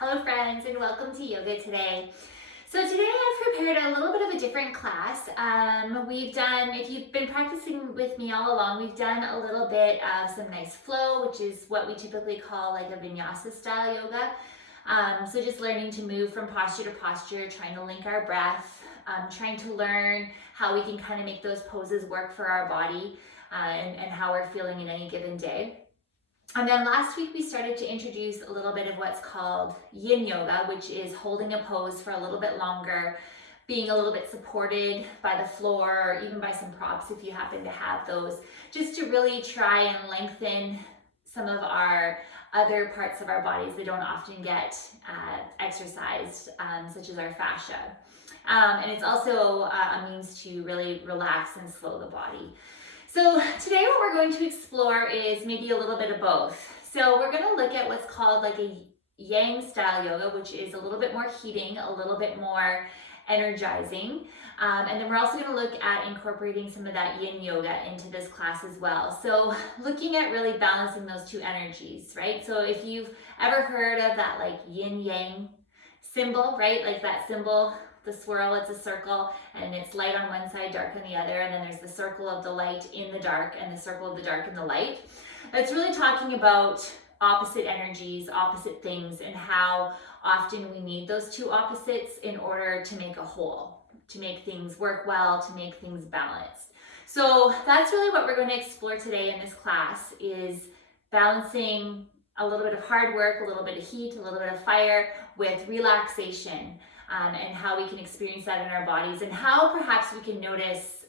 Hello friends and welcome to yoga today. So today I've prepared a little bit of a different class. If you've been practicing with me all along, we've done a little bit of some nice flow, which is what we typically call like a vinyasa style yoga. So just learning to move from posture to posture, trying to link our breath, trying to learn how we can kind of make those poses work for our body and how we're feeling in any given day. And then last week we started to introduce a little bit of what's called yin yoga, which is holding a pose for a little bit longer, being a little bit supported by the floor or even by some props if you happen to have those, just to really try and lengthen some of our other parts of our bodies that don't often get exercised, such as our fascia. And it's also a means to really relax and slow the body. So today what we're going to explore is maybe a little bit of both. So we're going to look at what's called like a yang style yoga, which is a little bit more heating, a little bit more energizing. And then we're also going to look at incorporating some of that yin yoga into this class as well. So looking at really balancing those two energies, right? So if you've ever heard of that like yin yang symbol, right? Like that symbol, the swirl, it's a circle and it's light on one side, dark on the other, and then there's the circle of the light in the dark and the circle of the dark in the light. It's really talking about opposite energies, opposite things, and how often we need those two opposites in order to make a whole, to make things work well, to make things balanced. So that's really what we're going to explore today in this class, is balancing a little bit of hard work, a little bit of heat, a little bit of fire with relaxation. And how we can experience that in our bodies, and how perhaps we can notice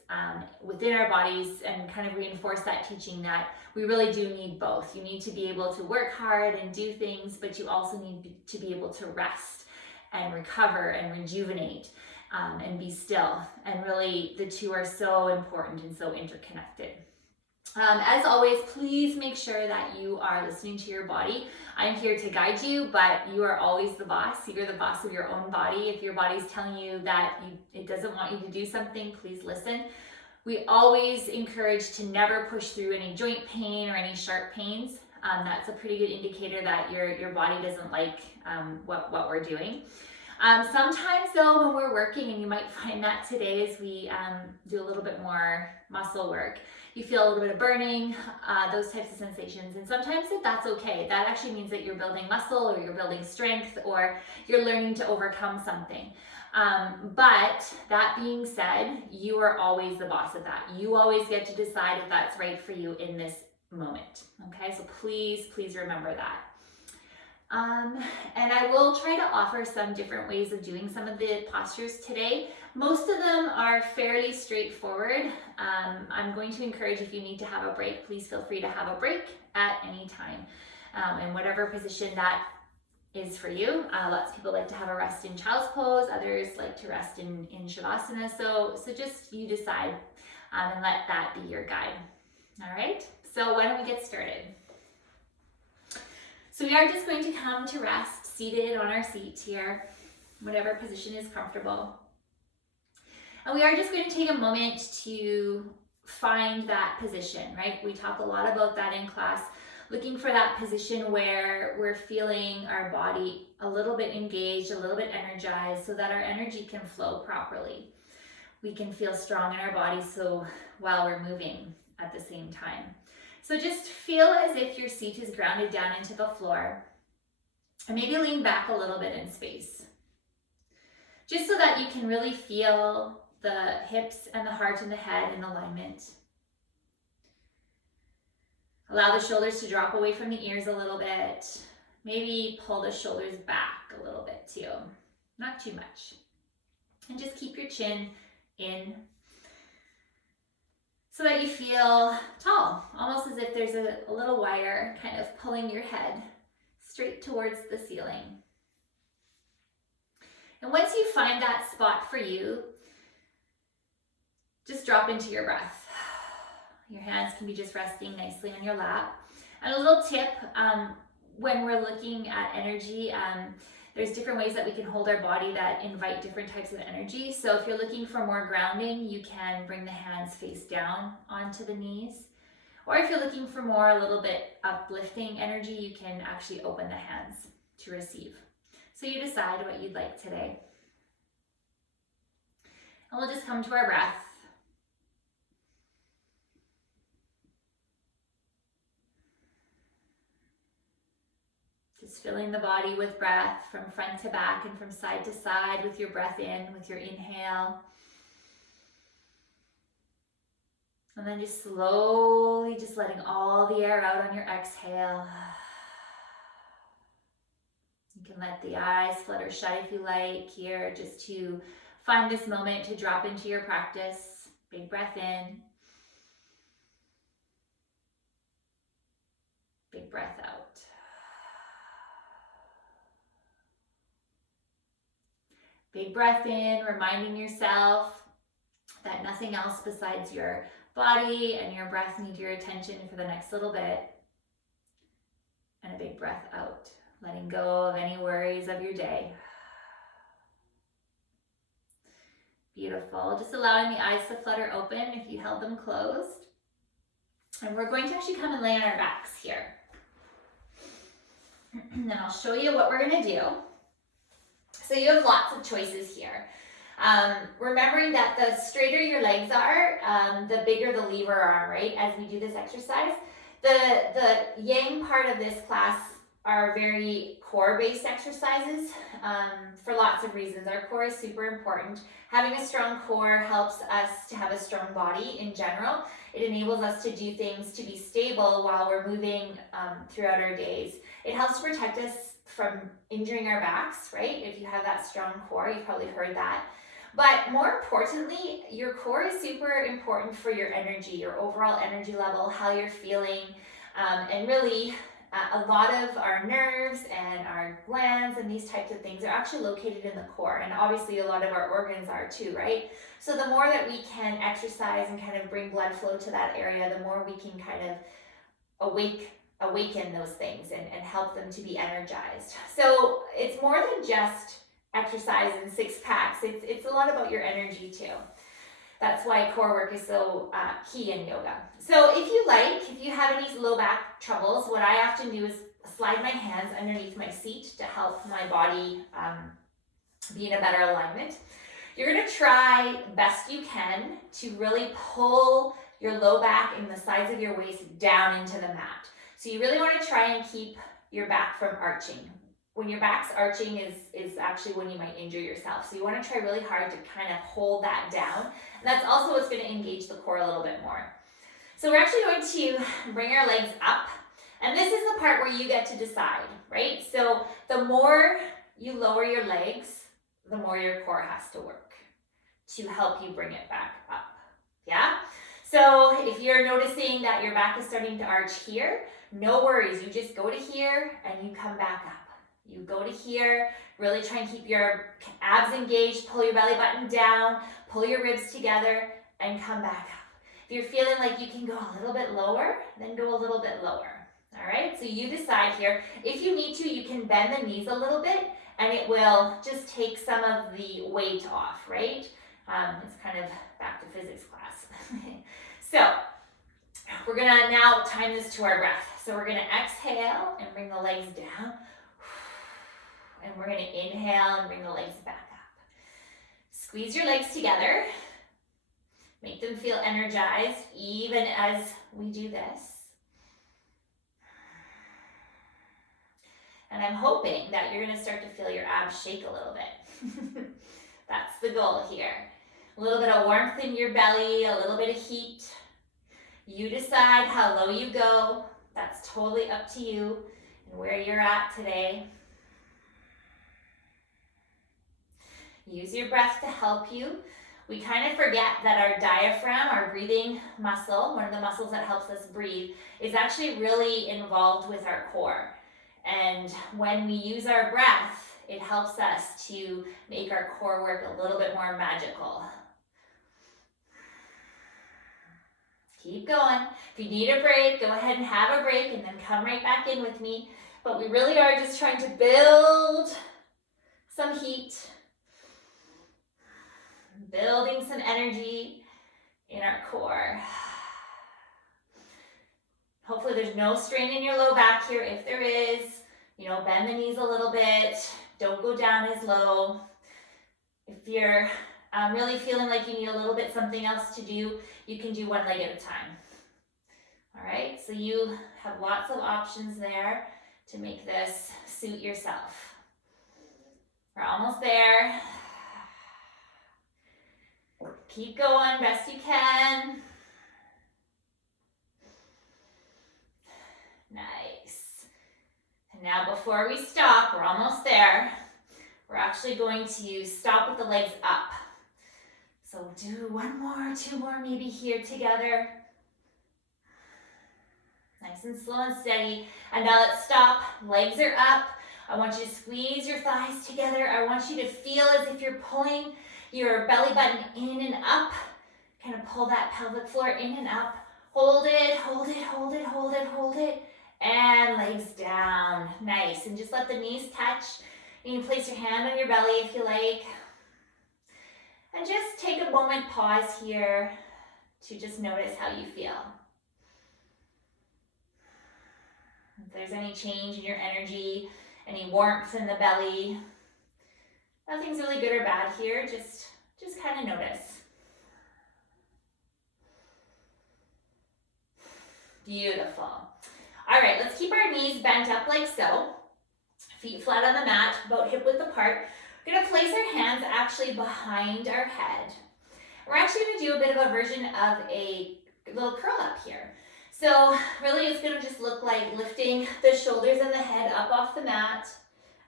within our bodies and kind of reinforce that teaching that we really do need both. You need to be able to work hard and do things, but you also need to be able to rest and recover and rejuvenate and be still. And really the two are so important and so interconnected. As always, please make sure that you are listening to your body. I'm here to guide you, but you are always the boss. You're the boss of your own body. If your body's telling you that it doesn't want you to do something, please listen. We always encourage to never push through any joint pain or any sharp pains. That's a pretty good indicator that your body doesn't like what we're doing. Sometimes though, when we're working, and you might find that today as we do a little bit more muscle work, you feel a little bit of burning, those types of sensations. And sometimes that's okay. That actually means that you're building muscle or you're building strength or you're learning to overcome something. But that being said, you are always the boss of that. You always get to decide if that's right for you in this moment. Okay, so please remember that. And I will try to offer some different ways of doing some of the postures today. Most of them are fairly straightforward. I'm going to encourage, if you need to have a break, please feel free to have a break at any time. In whatever position that is for you. Lots of people like to have a rest in child's pose, others like to rest in Shavasana. So just you decide and let that be your guide. All right, so why don't we get started? So we are just going to come to rest seated on our seat here, whatever position is comfortable. And we are just going to take a moment to find that position, right? We talk a lot about that in class, looking for that position where we're feeling our body a little bit engaged, a little bit energized, so that our energy can flow properly. We can feel strong in our body so while we're moving at the same time. So just feel as if your seat is grounded down into the floor, and maybe lean back a little bit in space, just so that you can really feel the hips and the heart and the head in alignment. Allow the shoulders to drop away from the ears a little bit. Maybe pull the shoulders back a little bit too, not too much. And just keep your chin in, so that you feel tall, almost as if there's a little wire kind of pulling your head straight towards the ceiling. And once you find that spot for you, just drop into your breath. Your hands can be just resting nicely on your lap. And a little tip, when we're looking at energy, there's different ways that we can hold our body that invite different types of energy. So if you're looking for more grounding, you can bring the hands face down onto the knees. Or if you're looking for more, a little bit uplifting energy, you can actually open the hands to receive. So you decide what you'd like today. And we'll just come to our breath. Just filling the body with breath from front to back and from side to side with your breath in, with your inhale. And then just slowly just letting all the air out on your exhale. You can let the eyes flutter shut if you like here, just to find this moment to drop into your practice. Big breath in. Big breath out. Big breath in, reminding yourself that nothing else besides your body and your breath need your attention for the next little bit. And a big breath out, letting go of any worries of your day. Beautiful. Just allowing the eyes to flutter open if you held them closed. And we're going to actually come and lay on our backs here. And then I'll show you what we're going to do. So you have lots of choices here. Remembering that the straighter your legs are, the bigger the lever arm, right? As we do this exercise. The yang part of this class are very core-based exercises for lots of reasons. Our core is super important. Having a strong core helps us to have a strong body in general. It enables us to do things to be stable while we're moving throughout our days. It helps to protect us from injuring our backs, right? If you have that strong core, you've probably heard that. But more importantly, your core is super important for your energy, your overall energy level, how you're feeling, and really a lot of our nerves and our glands and these types of things are actually located in the core, and obviously a lot of our organs are too, right? So the more that we can exercise and kind of bring blood flow to that area, the more we can kind of awaken those things and help them to be energized. So it's more than just exercise and six packs. It's a lot about your energy too. That's why core work is so key in yoga. So if you have any low back troubles, what I often do is slide my hands underneath my seat to help my body be in a better alignment. You're gonna try best you can to really pull your low back and the sides of your waist down into the mat. So you really wanna try and keep your back from arching. When your back's arching is actually when you might injure yourself. So you want to try really hard to kind of hold that down. And that's also what's going to engage the core a little bit more. So we're actually going to bring our legs up. And this is the part where you get to decide, right? So the more you lower your legs, the more your core has to work to help you bring it back up. Yeah? So if you're noticing that your back is starting to arch here, no worries. You just go to here and you come back up. You go to here, really try and keep your abs engaged, pull your belly button down, pull your ribs together, and come back up. If you're feeling like you can go a little bit lower, then go a little bit lower. All right, so you decide here. If you need to, you can bend the knees a little bit, and it will just take some of the weight off, right? It's kind of back to physics class. So we're gonna now time this to our breath. So we're gonna exhale and bring the legs down. And we're going to inhale and bring the legs back up. Squeeze your legs together. Make them feel energized even as we do this. And I'm hoping that you're going to start to feel your abs shake a little bit. That's the goal here. A little bit of warmth in your belly, a little bit of heat. You decide how low you go. That's totally up to you and where you're at today. Use your breath to help you. We kind of forget that our diaphragm, our breathing muscle, one of the muscles that helps us breathe, is actually really involved with our core. And when we use our breath, it helps us to make our core work a little bit more magical. Keep going. If you need a break, go ahead and have a break and then come right back in with me. But we really are just trying to build some heat, building some energy in our core. Hopefully there's no strain in your low back here. If there is, bend the knees a little bit. Don't go down as low. If you're really feeling like you need a little bit something else to do, you can do one leg at a time. All right, so you have lots of options there to make this suit yourself. We're almost there. Keep going best you can. Nice. And now before we stop, we're almost there. We're actually going to stop with the legs up. So do one more, two more maybe here together. Nice and slow and steady. And now let's stop. Legs are up. I want you to squeeze your thighs together. I want you to feel as if you're pulling your belly button in and up. Kind of pull that pelvic floor in and up. Hold it, hold it, hold it, hold it, hold it. And legs down. Nice. And just let the knees touch. You can place your hand on your belly if you like. And just take a moment, pause here to just notice how you feel. If there's any change in your energy, any warmth in the belly, nothing's really good or bad here, just kind of notice. Beautiful. All right, let's keep our knees bent up like so. Feet flat on the mat, about hip width apart. We're gonna place our hands actually behind our head. We're actually gonna do a bit of a version of a little curl up here. So really it's gonna just look like lifting the shoulders and the head up off the mat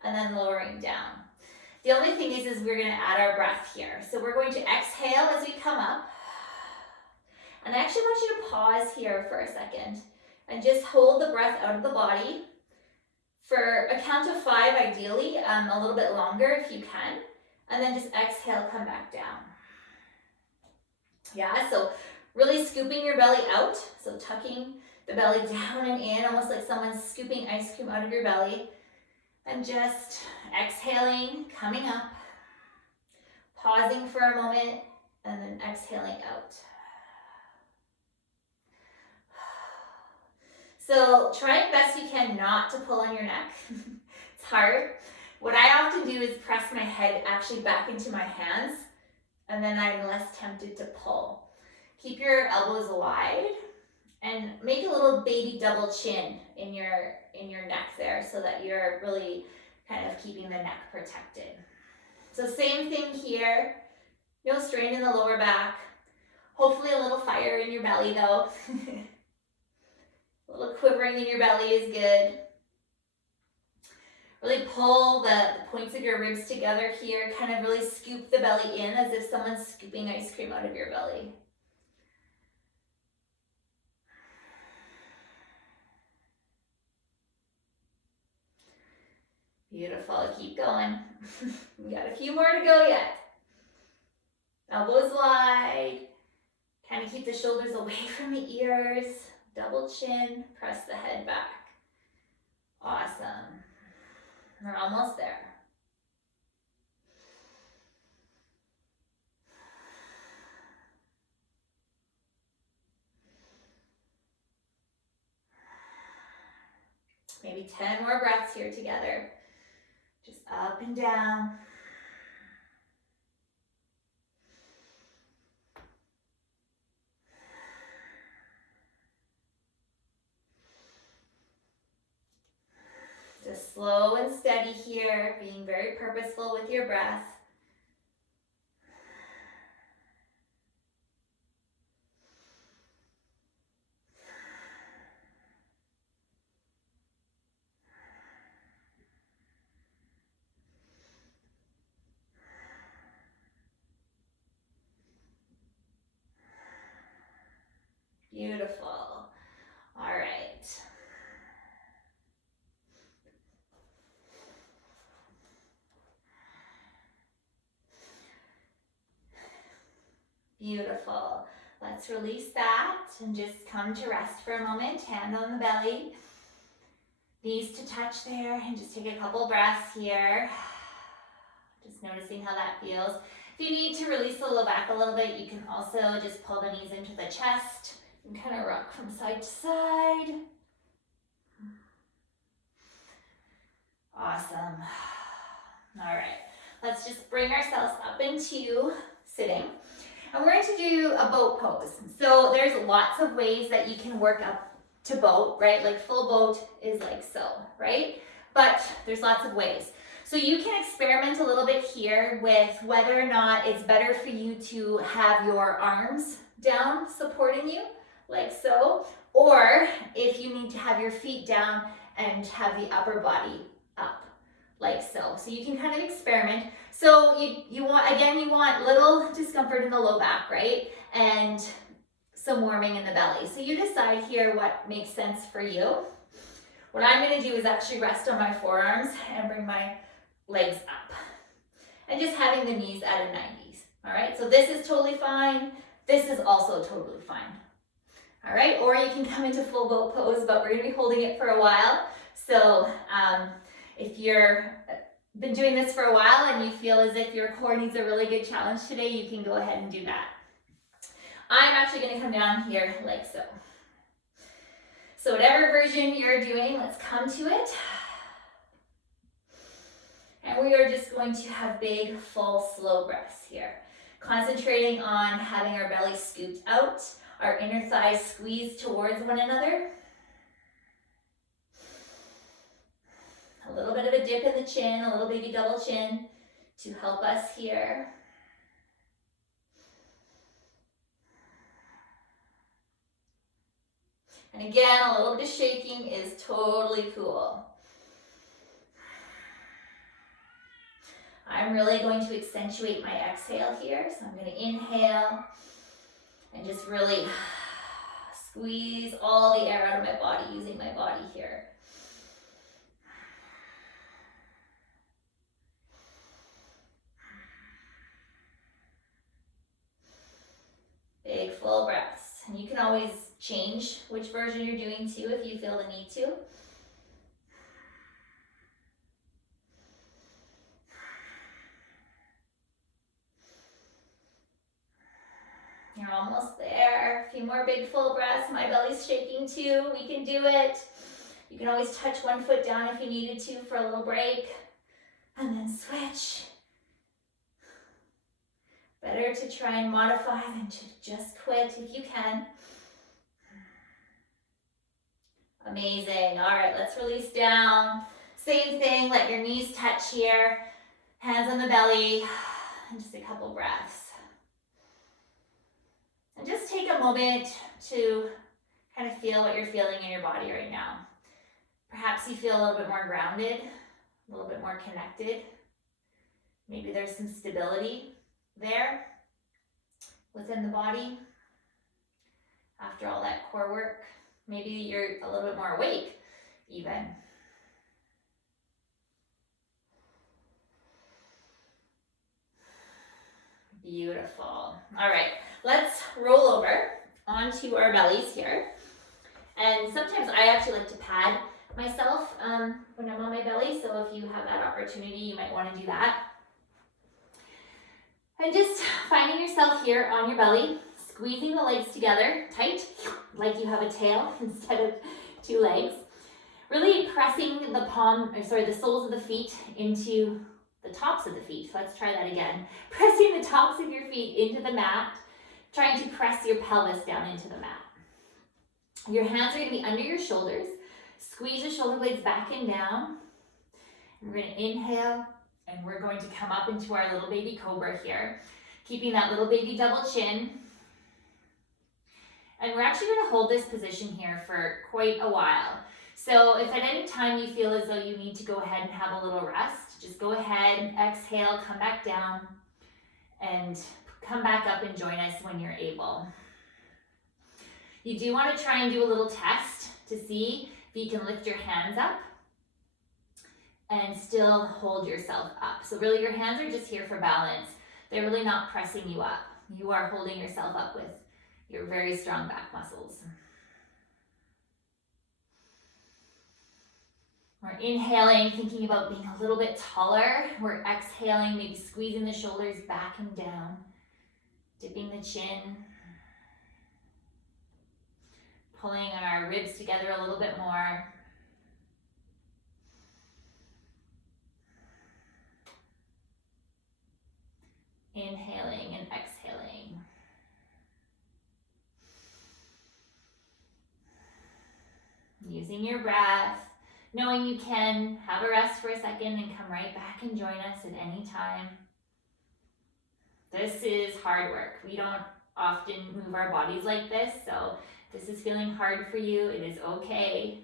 and then lowering down. The only thing is we're gonna add our breath here. So we're going to exhale as we come up. And I actually want you to pause here for a second and just hold the breath out of the body for a count of 5 ideally, a little bit longer if you can. And then just exhale, come back down. Yeah, so really scooping your belly out. So tucking the belly down and in, almost like someone's scooping ice cream out of your belly. And just exhaling, coming up, pausing for a moment, and then exhaling out. So try best you can not to pull on your neck. It's hard. What I often do is press my head actually back into my hands, and then I'm less tempted to pull. Keep your elbows wide and make a little baby double chin in your neck there so that you're really kind of keeping the neck protected. So same thing here. No strain in the lower back. Hopefully a little fire in your belly though. A little quivering in your belly is good. Really pull the points of your ribs together here. Kind of really scoop the belly in as if someone's scooping ice cream out of your belly. Beautiful, keep going. We got a few more to go yet. Elbows wide. Kind of keep the shoulders away from the ears. Double chin, press the head back. Awesome. We're almost there. Maybe 10 more breaths here together. Just up and down. Just slow and steady here, being very purposeful with your breath. Beautiful. All right. Beautiful. Let's release that and just come to rest for a moment. Hand on the belly. Knees to touch there and just take a couple breaths here. Just noticing how that feels. If you need to release the low back a little bit, you can also just pull the knees into the chest and kind of rock from side to side. Awesome. All right, let's just bring ourselves up into sitting. And we're going to do a boat pose. So there's lots of ways that you can work up to boat, right? Like full boat is like so, right? But there's lots of ways. So you can experiment a little bit here with whether or not it's better for you to have your arms down supporting you, like so, or if you need to have your feet down and have the upper body up, like so. So you can kind of experiment. So you want little discomfort in the low back, right? And some warming in the belly. So you decide here what makes sense for you. What I'm gonna do is actually rest on my forearms and bring my legs up. And just having the knees at a 90s, all right? So this is totally fine. This is also totally fine, all right? Or you can come into full boat pose, but we're gonna be holding it for a while. So if you're been doing this for a while and you feel as if your core needs a really good challenge today, you can go ahead and do that. I'm actually gonna come down here like so. So whatever version you're doing, let's come to it. And we are just going to have big, full, slow breaths here. Concentrating on having our belly scooped out, our inner thighs squeezed towards one another. A little bit of a dip in the chin, a little baby double chin to help us here. And again, a little bit of shaking is totally cool. I'm really going to accentuate my exhale here. So I'm going to inhale and just really squeeze all the air out of my body using my body here. Big full breaths. And you can always change which version you're doing too if you feel the need to. You're almost there. A few more big full breaths. My belly's shaking too. We can do it. You can always touch one foot down if you needed to for a little break. And then switch. Better to try and modify than to just quit if you can. Amazing. All right, let's release down. Same thing, let your knees touch here. Hands on the belly. And just a couple breaths. And just take a moment to kind of feel what you're feeling in your body right now. Perhaps you feel a little bit more grounded, a little bit more connected. Maybe there's some stability there within the body after all that core work. Maybe you're a little bit more awake even. Beautiful. All right, let's roll over onto our bellies here. And sometimes I actually like to pad myself when I'm on my belly. So if you have that opportunity, you might want to do that. And just finding yourself here on your belly, squeezing the legs together tight, like you have a tail instead of two legs. Really pressing the soles of the feet into the tops of the feet. Let's try that again. Pressing the tops of your feet into the mat, trying to press your pelvis down into the mat. Your hands are going to be under your shoulders. Squeeze the shoulder blades back and down. And we're going to inhale, and we're going to come up into our little baby cobra here, keeping that little baby double chin. And we're actually going to hold this position here for quite a while. So if at any time you feel as though you need to go ahead and have a little rest, just go ahead, exhale, come back down, and come back up and join us when you're able. You do want to try and do a little test to see if you can lift your hands up and still hold yourself up. So really your hands are just here for balance. They're really not pressing you up. You are holding yourself up with your very strong back muscles. We're inhaling, thinking about being a little bit taller. We're exhaling, maybe squeezing the shoulders back and down, dipping the chin, pulling our ribs together a little bit more. Inhaling and exhaling. Using your breath, knowing you can have a rest for a second and come right back and join us at any time. This is hard work. We don't often move our bodies like this, so if this is feeling hard for you, it is okay.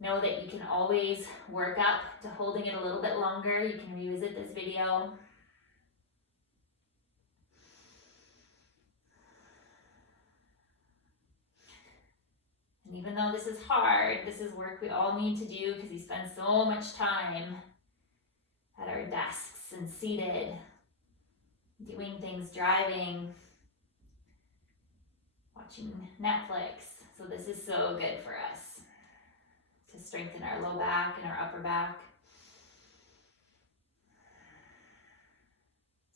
Know that you can always work up to holding it a little bit longer. You can revisit this video. And even though this is hard, this is work we all need to do because we spend so much time at our desks and seated, doing things, driving, watching Netflix. So this is so good for us to strengthen our low back and our upper back.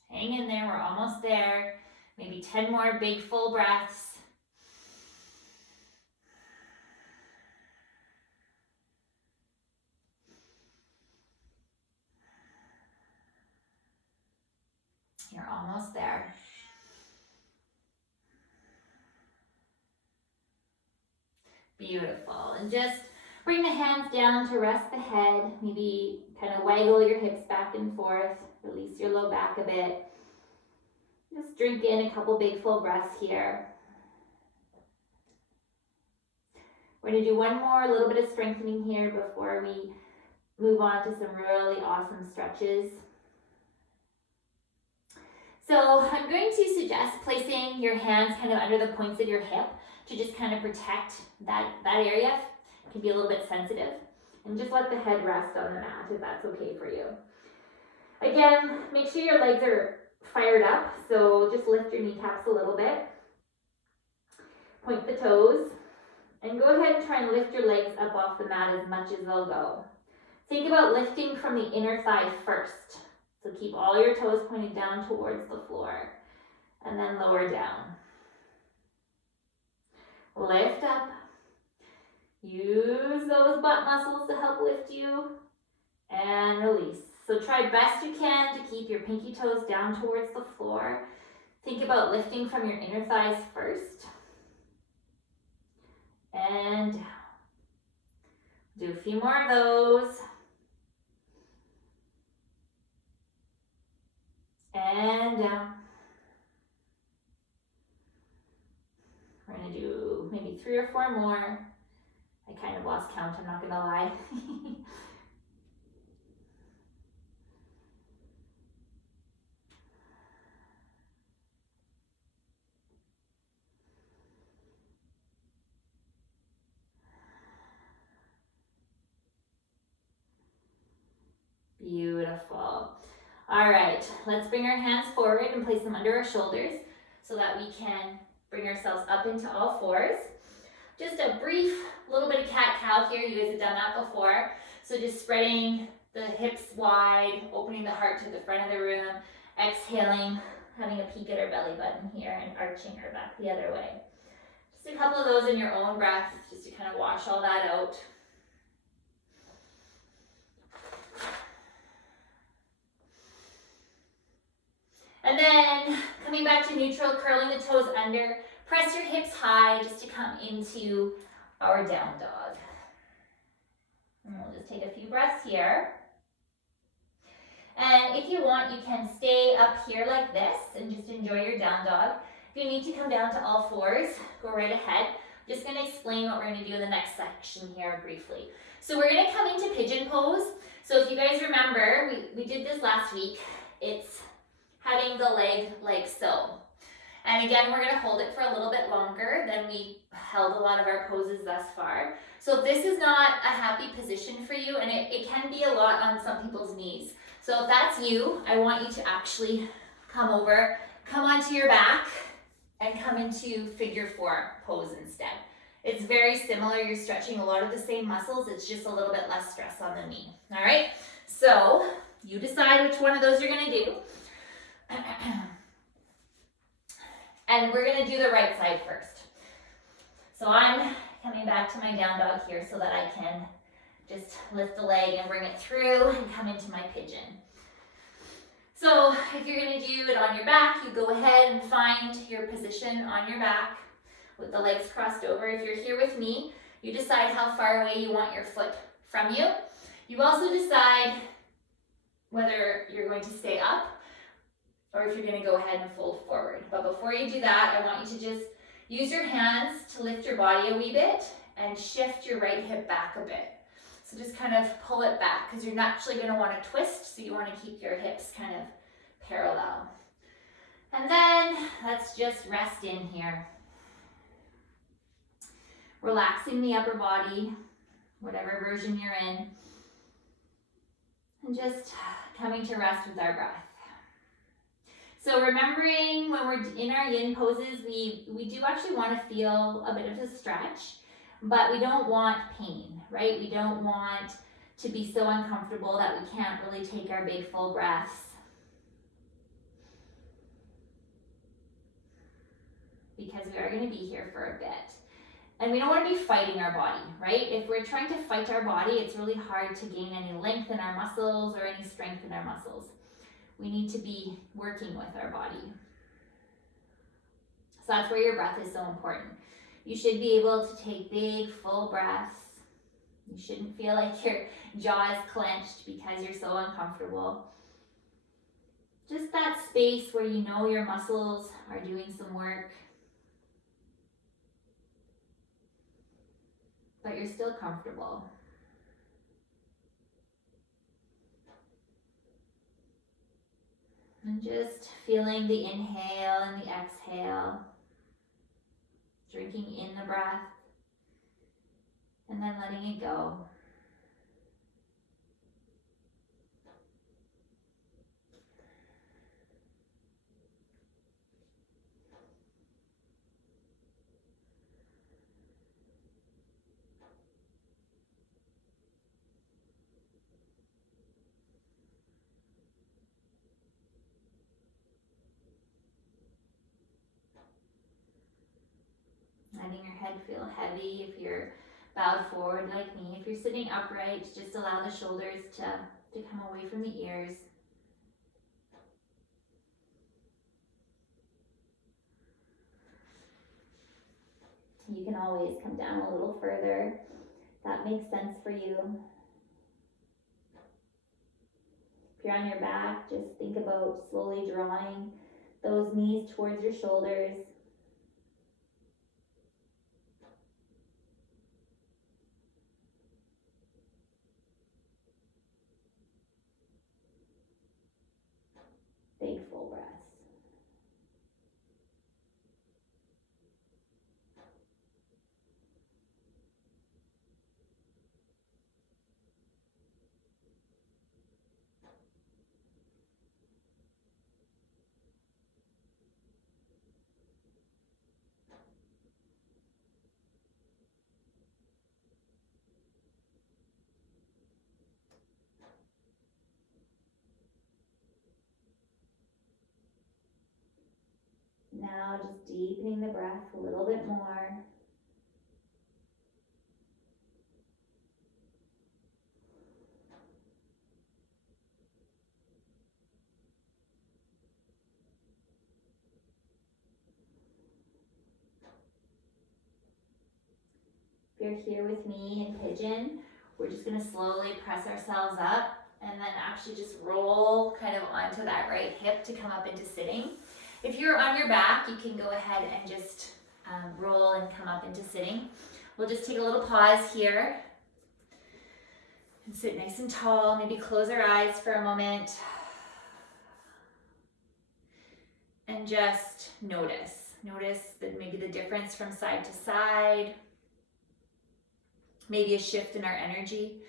Hang in there, we're almost there. Maybe 10 more big full breaths. You're almost there. Beautiful. And just bring the hands down to rest the head. Maybe kind of waggle your hips back and forth. Release your low back a bit. Just drink in a couple big full breaths here. We're going to do one more, a little bit of strengthening here before we move on to some really awesome stretches. So I'm going to suggest placing your hands kind of under the points of your hip to just kind of protect that area. It can be a little bit sensitive. And just let the head rest on the mat if that's okay for you. Again, make sure your legs are fired up. So just lift your kneecaps a little bit. Point the toes. And go ahead and try and lift your legs up off the mat as much as they'll go. Think about lifting from the inner thigh first. So keep all your toes pointed down towards the floor. And then lower down. Lift up. Use those butt muscles to help lift you. And release. So try best you can to keep your pinky toes down towards the floor. Think about lifting from your inner thighs first. And down. Do a few more of those. And down. We're going to do maybe 3 or 4 more. I kind of lost count, I'm not going to lie. Beautiful. All right, let's bring our hands forward and place them under our shoulders so that we can bring ourselves up into all fours. Just a brief little bit of cat-cow here. You guys have done that before. So just spreading the hips wide, opening the heart to the front of the room, exhaling, having a peek at our belly button here and arching our back the other way. Just a couple of those in your own breath, just to kind of wash all that out. And then coming back to neutral, curling the toes under, press your hips high just to come into our down dog. And we'll just take a few breaths here. And if you want, you can stay up here like this and just enjoy your down dog. If you need to come down to all fours, go right ahead. I'm just going to explain what we're going to do in the next section here briefly. So we're going to come into pigeon pose. So if you guys remember, we did this last week. It's having the leg like so. And again, we're going to hold it for a little bit longer than we held a lot of our poses thus far. So if this is not a happy position for you, and it can be a lot on some people's knees. So if that's you, I want you to actually come over, come onto your back, and come into figure 4 pose instead. It's very similar. You're stretching a lot of the same muscles. It's just a little bit less stress on the knee. All right? So you decide which one of those you're going to do. And we're going to do the right side first. So I'm coming back to my down dog here so that I can just lift the leg and bring it through and come into my pigeon. So if you're gonna do it on your back, you go ahead and find your position on your back with the legs crossed over. If you're here with me, you decide how far away you want your foot from you. You also decide whether you're going to stay up or if you're gonna go ahead and fold forward. But before you do that, I want you to just use your hands to lift your body a wee bit and shift your right hip back a bit. So just kind of pull it back because you're naturally going to want to twist, so you want to keep your hips kind of parallel. And then let's just rest in here. Relaxing the upper body, whatever version you're in, and just coming to rest with our breath. So remembering when we're in our yin poses, we do actually want to feel a bit of a stretch, but we don't want pain, right? We don't want to be so uncomfortable that we can't really take our big full breaths. Because we are going to be here for a bit. And we don't want to be fighting our body, right? If we're trying to fight our body, it's really hard to gain any length in our muscles or any strength in our muscles. We need to be working with our body. So that's where your breath is so important. You should be able to take big, full breaths. You shouldn't feel like your jaw is clenched because you're so uncomfortable. Just that space where you know your muscles are doing some work, but you're still comfortable. And just feeling the inhale and the exhale, drinking in the breath, and then letting it go. Letting your head feel heavy if you're bowed forward like me. If you're sitting upright, just allow the shoulders to come away from the ears. You can always come down a little further. That makes sense for you. If you're on your back, just think about slowly drawing those knees towards your shoulders. Big full breaths. Now just deepening the breath a little bit more. If you're here with me in pigeon, we're just going to slowly press ourselves up and then actually just roll kind of onto that right hip to come up into sitting. If you're on your back, you can go ahead and just roll and come up into sitting. We'll just take a little pause here and sit nice and tall. Maybe close our eyes for a moment and just notice. Notice that maybe the difference from side to side, maybe a shift in our energy.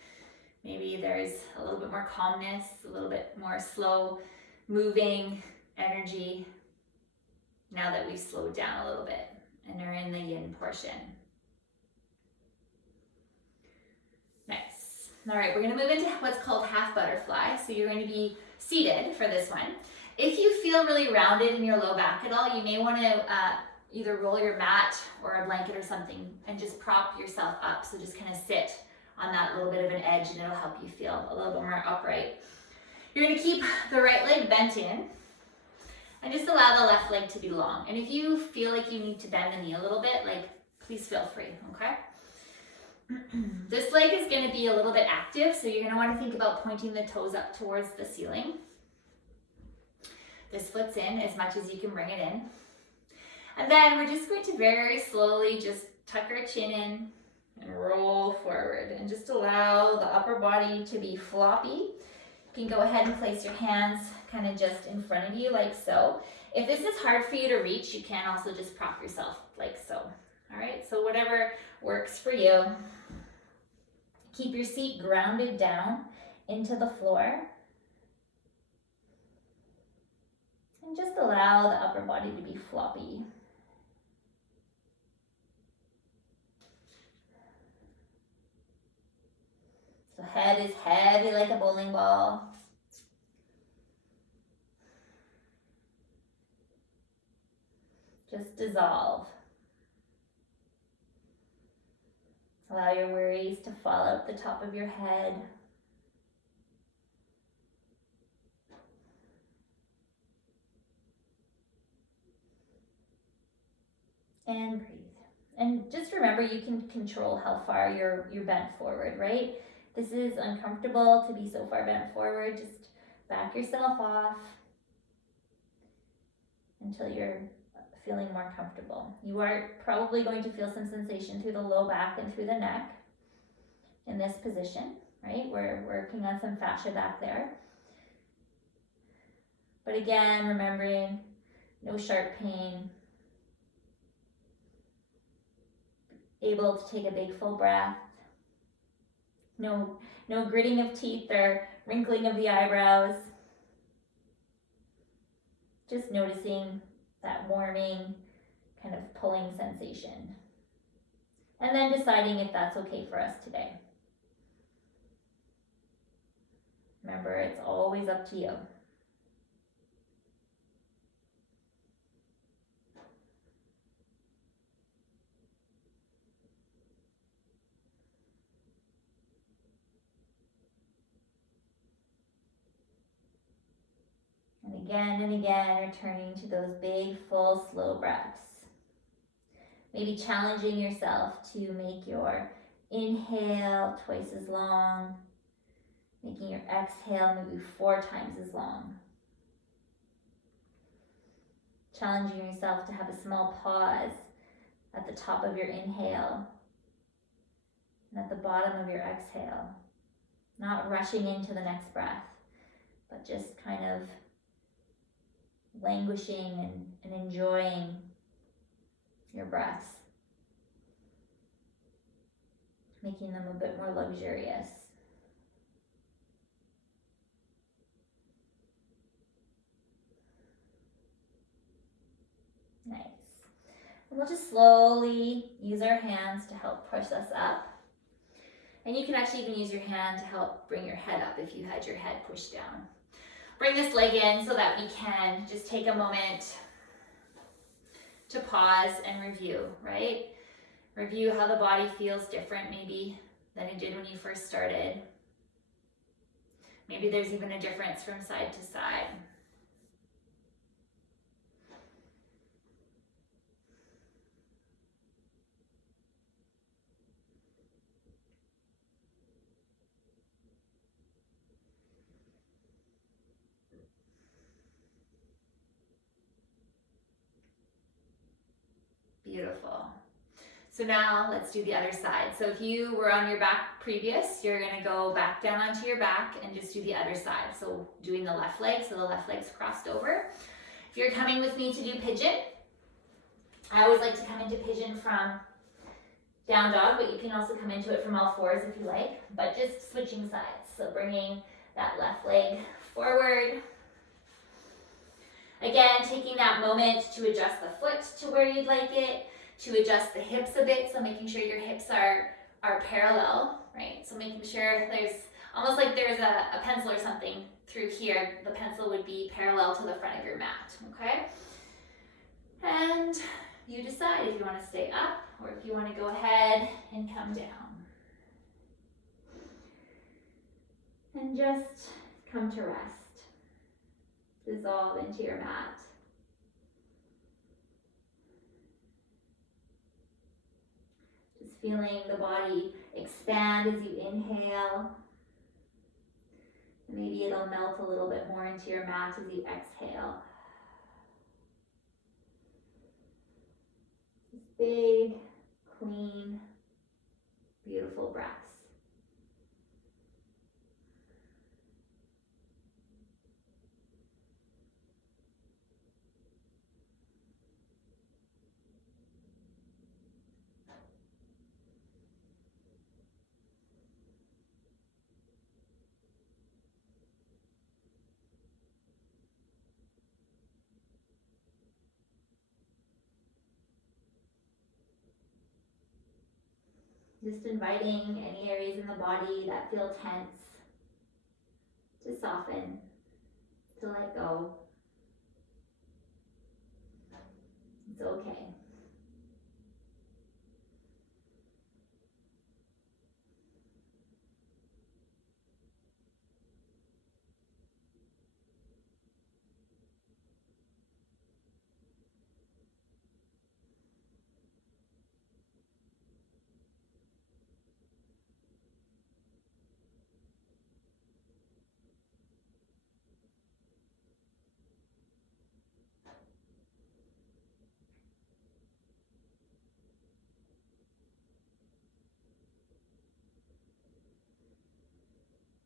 Maybe there's a little bit more calmness, a little bit more slow moving energy now that we've slowed down a little bit and are in the yin portion. Nice. All right, we're gonna move into what's called half butterfly. So you're going to be seated for this one. If you feel really rounded in your low back at all, you may wanna either roll your mat or a blanket or something and just prop yourself up. So just kind of sit on that little bit of an edge and it'll help you feel a little bit more upright. You're gonna keep the right leg bent in and just allow the left leg to be long. And if you feel like you need to bend the knee a little bit, like, please feel free, okay? This leg is gonna be a little bit active, so you're gonna wanna think about pointing the toes up towards the ceiling. This foot's in as much as you can bring it in. And then we're just going to very slowly just tuck our chin in and roll forward and just allow the upper body to be floppy. You can go ahead and place your hands kind of just in front of you like so. If this is hard for you to reach, you can also just prop yourself like so. All right, so whatever works for you. Keep your seat grounded down into the floor. And just allow the upper body to be floppy. So head is heavy like a bowling ball. Just dissolve. Allow your worries to fall out the top of your head. And breathe. And just remember, you can control how far you're bent forward, right? This is uncomfortable to be so far bent forward. Just back yourself off until you're feeling more comfortable. You are probably going to feel some sensation through the low back and through the neck in this position, right? We're working on some fascia back there. But again, remembering no sharp pain. Able to take a big full breath. No gritting of teeth or wrinkling of the eyebrows. Just noticing that warming, kind of pulling sensation. And then deciding if that's okay for us today. Remember, it's always up to you. And again, returning to those big, full, slow breaths. Maybe challenging yourself to make your inhale twice as long, making your exhale maybe 4 times as long. Challenging yourself to have a small pause at the top of your inhale and at the bottom of your exhale. Not rushing into the next breath, but just kind of languishing and enjoying your breaths, making them a bit more luxurious. Nice. And we'll just slowly use our hands to help push us up. And you can actually even use your hand to help bring your head up if you had your head pushed down. Bring this leg in so that we can just take a moment to pause and review, right? Review how the body feels different maybe than it did when you first started. Maybe there's even a difference from side to side. Beautiful. So now let's do the other side. So if you were on your back previous, you're gonna go back down onto your back and just do the other side. So doing the left leg, so the left leg's crossed over. If you're coming with me to do pigeon, I always like to come into pigeon from down dog, but you can also come into it from all fours if you like, but just switching sides. So bringing that left leg forward. Again, taking that moment to adjust the foot to where you'd like it, to adjust the hips a bit, so making sure your hips are parallel, right? So making sure there's, almost like there's a pencil or something through here, the pencil would be parallel to the front of your mat, okay? And you decide if you want to stay up or if you want to go ahead and come down. And just come to rest. dissolve into your mat. Just feeling the body expand as you inhale. Maybe it'll melt a little bit more into your mat as you exhale. Big, clean, beautiful breaths. Just inviting any areas in the body that feel tense to soften, to let go. It's okay.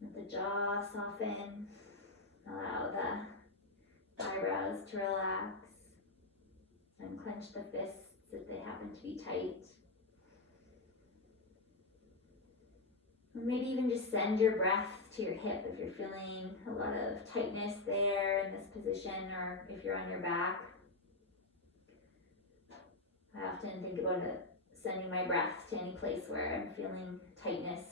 Let the jaw soften. Allow the eyebrows to relax. Unclench the fists if they happen to be tight. Or maybe even just send your breath to your hip if you're feeling a lot of tightness there in this position, or if you're on your back. I often think about it, sending my breath to any place where I'm feeling tightness.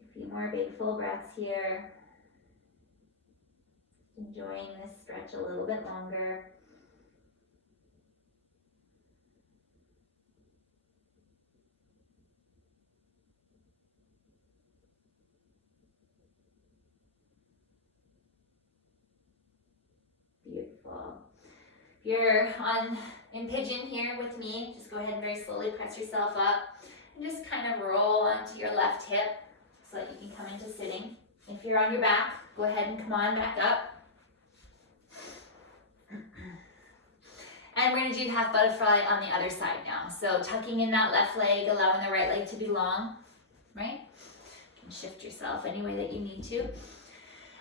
A few more big full breaths here. Enjoying this stretch a little bit longer. Beautiful. If you're in pigeon here with me, just go ahead and very slowly press yourself up and just kind of roll onto your left hip so that you can come into sitting. If you're on your back, go ahead and come on back up. And we're going to do half butterfly on the other side now. So tucking in that left leg, allowing the right leg to be long, right? You can shift yourself any way that you need to.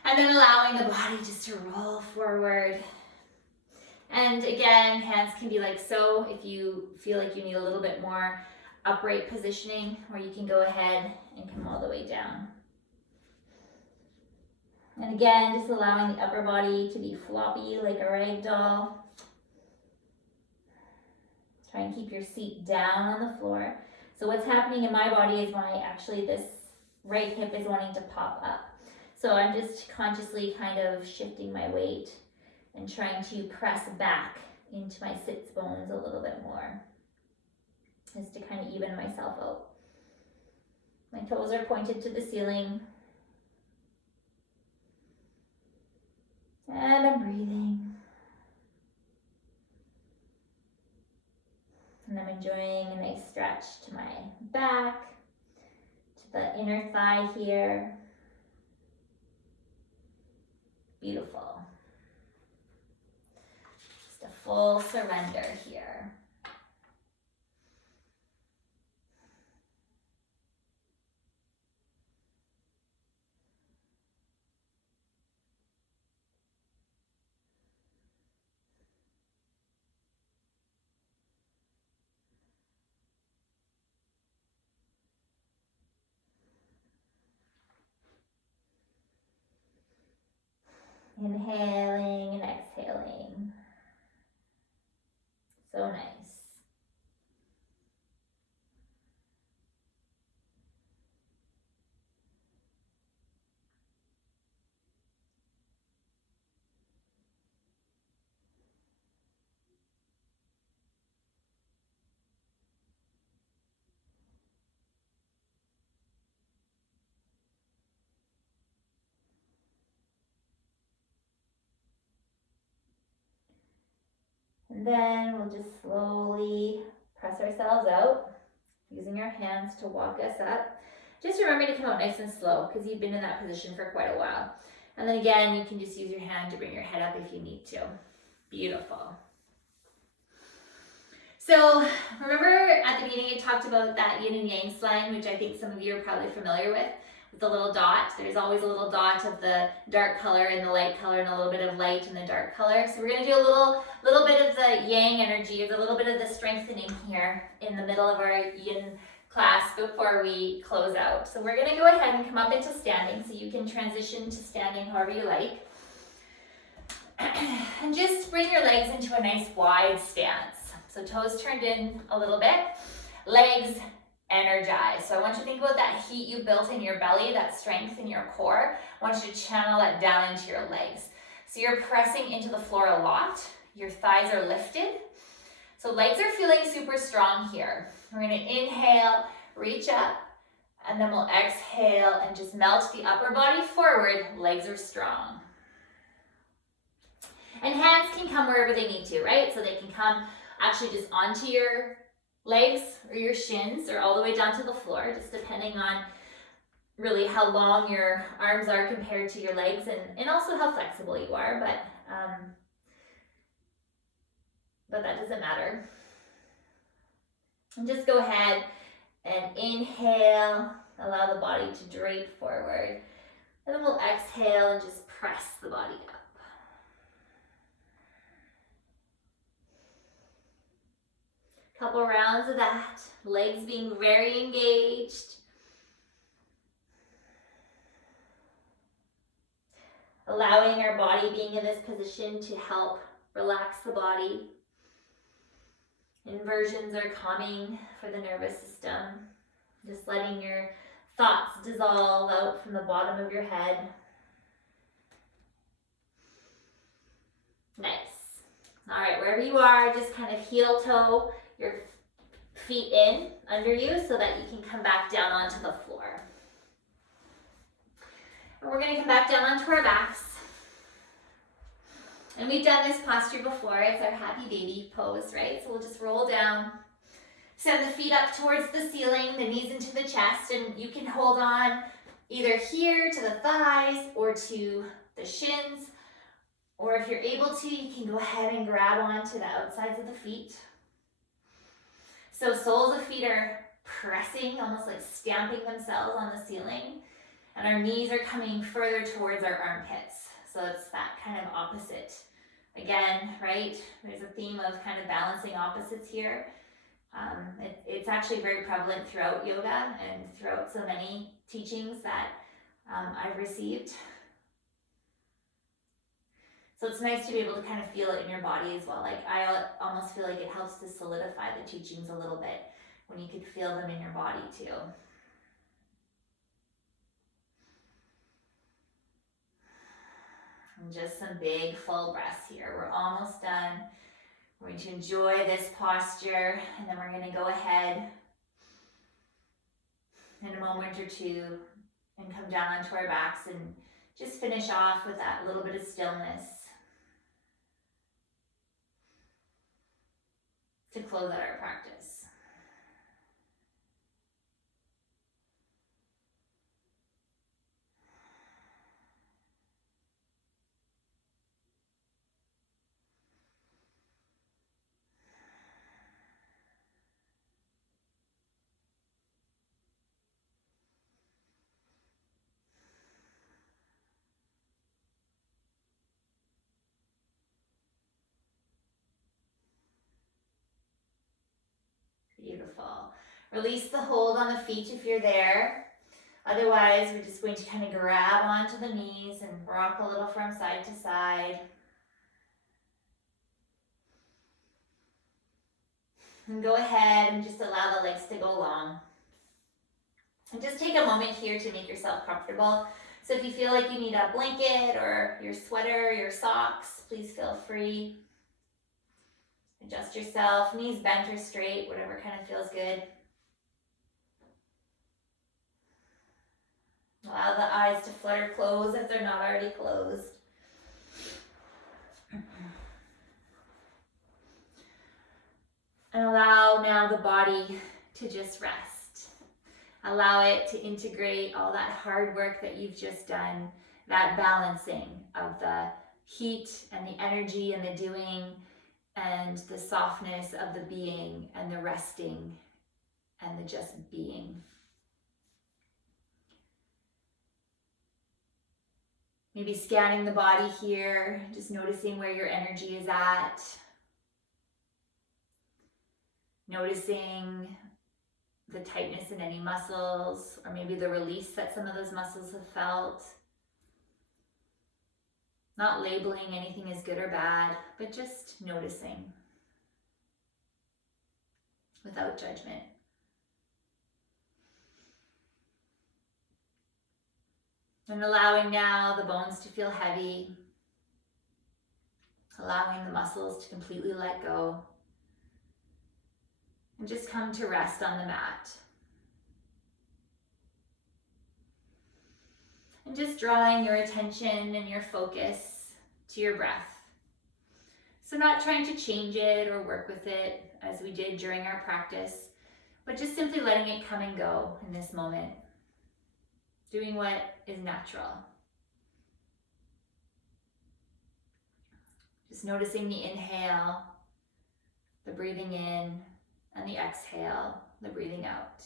And then allowing the body just to roll forward. And again, hands can be like so if you feel like you need a little bit more upright positioning, or you can go ahead and come all the way down. And again, just allowing the upper body to be floppy like a rag doll. Try and keep your seat down on the floor. So what's happening in my body is this right hip is wanting to pop up. So I'm just consciously kind of shifting my weight and trying to press back into my sits bones a little bit more, just to kind of even myself out. My toes are pointed to the ceiling. And I'm breathing. And I'm enjoying a nice stretch to my back, to the inner thigh here. Beautiful. Just a full surrender here. Inhaling and exhaling. So nice. then we'll just slowly press ourselves out, using our hands to walk us up. Just remember to come out nice and slow because you've been in that position for quite a while. And then again, you can just use your hand to bring your head up if you need to. Beautiful. So remember at the beginning I talked about that yin and yang slime, which I think some of you are probably familiar with the little dot. There's always a little dot of the dark color and the light color and a little bit of light in the dark color. So we're going to do a little bit of the yang energy, a little bit of the strengthening here in the middle of our yin class before we close out. So we're going to go ahead and come up into standing, so you can transition to standing however you like. And just bring your legs into a nice wide stance. So toes turned in a little bit, legs energized. So I want you to think about that heat you built in your belly, that strength in your core. I want you to channel that down into your legs. So you're pressing into the floor a lot. Your thighs are lifted. So legs are feeling super strong here. We're going to inhale, reach up, and then we'll exhale and just melt the upper body forward. Legs are strong. And hands can come wherever they need to, right? So they can come actually just onto your legs or your shins or all the way down to the floor, just depending on really how long your arms are compared to your legs and also how flexible you are, but that doesn't matter. And just go ahead and inhale, allow the body to drape forward, and then we'll exhale and just press the body up. Couple rounds of that, legs being very engaged. Allowing our body being in this position to help relax the body. Inversions are calming for the nervous system. Just letting your thoughts dissolve out from the bottom of your head. Nice. All right, wherever you are, just kind of heel toe your feet in under you so that you can come back down onto the floor. And we're going to come back down onto our backs. And we've done this posture before. It's our happy baby pose, right? So we'll just roll down, send the feet up towards the ceiling, the knees into the chest, and you can hold on either here to the thighs or to the shins, or if you're able to, you can go ahead and grab onto the outsides of the feet. So soles of feet are pressing, almost like stamping themselves on the ceiling, and our knees are coming further towards our armpits. So it's that kind of opposite. Again, right? There's a theme of kind of balancing opposites here. It's actually very prevalent throughout yoga and throughout so many teachings that I've received. So it's nice to be able to kind of feel it in your body as well. Like I almost feel like it helps to solidify the teachings a little bit when you could feel them in your body too. And just some big full breaths here. We're almost done. We're going to enjoy this posture, and then we're going to go ahead in a moment or two and come down onto our backs and just finish off with that little bit of stillness to close out our practice. Beautiful. Release the hold on the feet if you're there. Otherwise, we're just going to kind of grab onto the knees and rock a little from side to side. And go ahead and just allow the legs to go long. And just take a moment here to make yourself comfortable. So if you feel like you need a blanket or your sweater, your socks, please feel free. Adjust yourself, knees bent or straight, whatever kind of feels good. Allow the eyes to flutter close if they're not already closed. And allow now the body to just rest. Allow it to integrate all that hard work that you've just done, that balancing of the heat and the energy and the doing, and the softness of the being and the resting and the just being. Maybe scanning the body here, just noticing where your energy is at. Noticing the tightness in any muscles, or maybe the release that some of those muscles have felt. Not labeling anything as good or bad, but just noticing without judgment. And allowing now the bones to feel heavy, allowing the muscles to completely let go, and just come to rest on the mat. And just drawing your attention and your focus to your breath. So not trying to change it or work with it as we did during our practice, but just simply letting it come and go in this moment. Doing what is natural. Just noticing the inhale, the breathing in, and the exhale, the breathing out.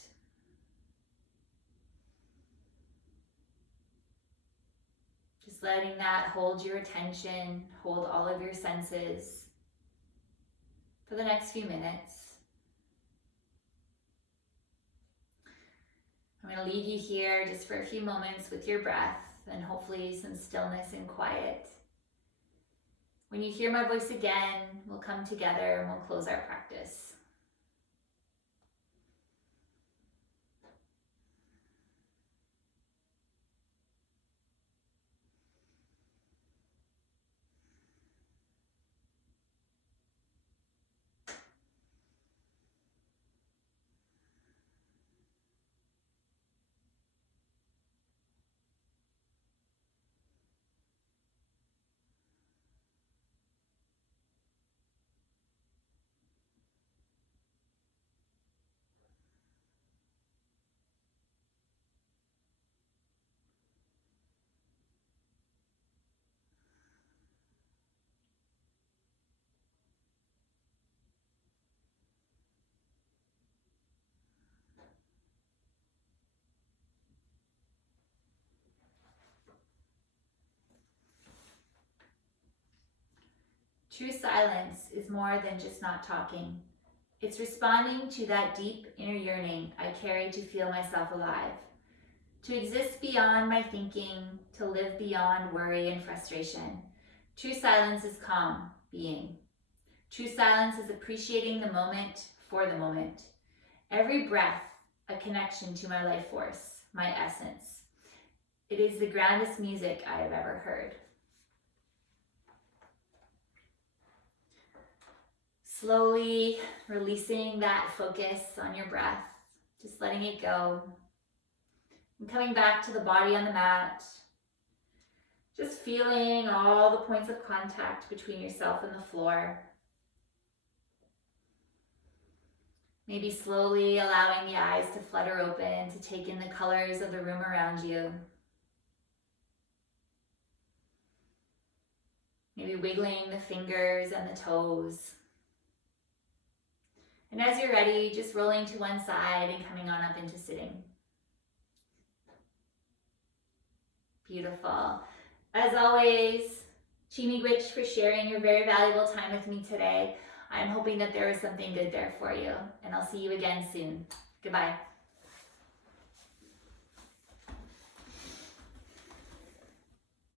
Just letting that hold your attention, hold all of your senses for the next few minutes. I'm going to leave you here just for a few moments with your breath and hopefully some stillness and quiet. When you hear my voice again, we'll come together and we'll close our practice. True silence is more than just not talking. It's responding to that deep inner yearning I carry to feel myself alive, to exist beyond my thinking, to live beyond worry and frustration. True silence is calm being. True silence is appreciating the moment for the moment. Every breath, a connection to my life force, my essence. It is the grandest music I have ever heard. Slowly releasing that focus on your breath, just letting it go. And coming back to the body on the mat, just feeling all the points of contact between yourself and the floor. Maybe slowly allowing the eyes to flutter open to take in the colors of the room around you. Maybe wiggling the fingers and the toes. And as you're ready, just rolling to one side and coming on up into sitting. Beautiful. As always, Chimigwich for sharing your very valuable time with me today. I'm hoping that there was something good there for you, and I'll see you again soon. Goodbye.